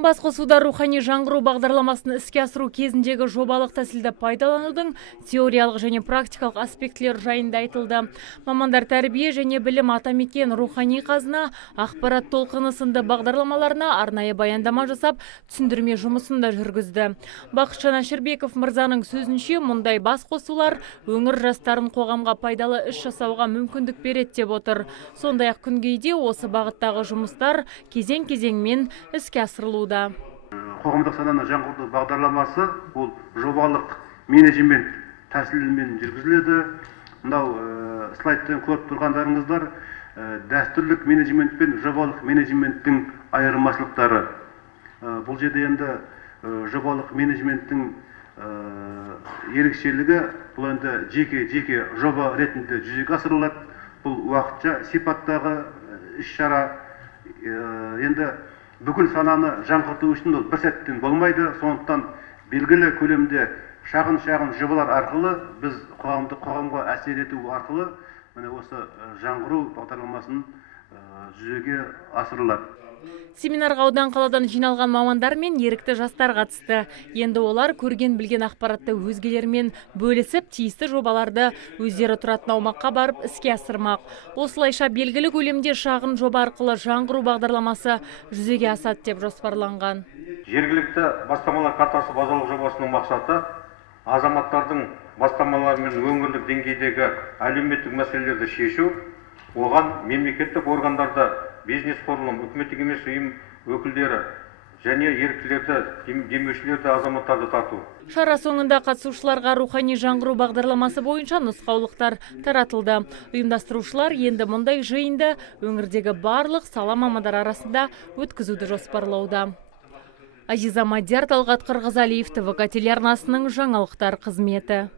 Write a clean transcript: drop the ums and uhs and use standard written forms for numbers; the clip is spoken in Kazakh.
Басқосуда рухани жаңғыру бағдарламасын іске асыру кезіндегі жобалық тәсілді пайдаланудың теориялық және практикалық аспектілері жайында айтылды. Мамандар тәрбие және білім атамекен рухани қазына, ақпарат толқыны сынды бағдарламаларына арнайы баяндама жасап, түсіндірме жұмысын да жүргізді. Бақытжан Әшірбеков мырзаның сөзінше, мұндай басқосулар өңір жастарын қоғамға пайдалы іс жасауға мүмкіндік береді деп отыр. Сондай-ақ күнгейде осы бағыттағы жұмыстар кезең-кезеңмен іске асырылуда. Қоғамдық сананы жаңғырту бағдарламасы бұл жобалық менеджмент тәсілімен жүргізіледі. Мынау слайдтан көріп тұрғандарыңыздар дәстүрлік менеджмент пен жобалық менеджменттің айырмашылықтары. Бұл жерде енді жобалық менеджменттің ерекшелігі бұл енді жеке жоба ретінде жүзеге асырылады. Бұл уақытша сипаттағы іс-шара. Енді бүкіл сананы жаңғырту үшін ол бір сәттен болмайды. Сондықтан белгілі көлемде шағын жобалар арқылы біз қоғамға әсер ету арқылы осы жаңғыру бағдарламасын жүзеге асырылады. Семинарға аудан қаладан жиналған мамандар мен ерікті жастар қатысты. Енді олар көрген білген ақпаратты өзгелермен бөлісіп, тиісті жобаларды өздері тұратын аумаққа барып іске асырмақ. Осылайша белгілі көлемде шағын жоба арқылы жаңғыру бағдарламасы жүзеге асады деп жоспарланған. Жергілікті бастамалар картасы базалық жобасының мақсаты азаматтардың бастамалары мен өңірлік деңгейдегі әлеуметтік мәселелерді шешу, оған мемлекеттік органдарда бизнес форум, үкіметтік емес ұйым өкілдері және еріктілерді, демеушілерді, азаматтарды тарту. Шара соңында қатысушыларға рухани жаңғыру бағдарламасы бойынша нұсқаулықтар таратылды. Ұйымдастырушылар енді мұндай жиынды өңірдегі барлық сала мамандар арасында өткізуді жоспарлауда. Азиза Мадияр, Талғат Қырғызалиев, ТВК телеарнасының жаңалықтар қызметі.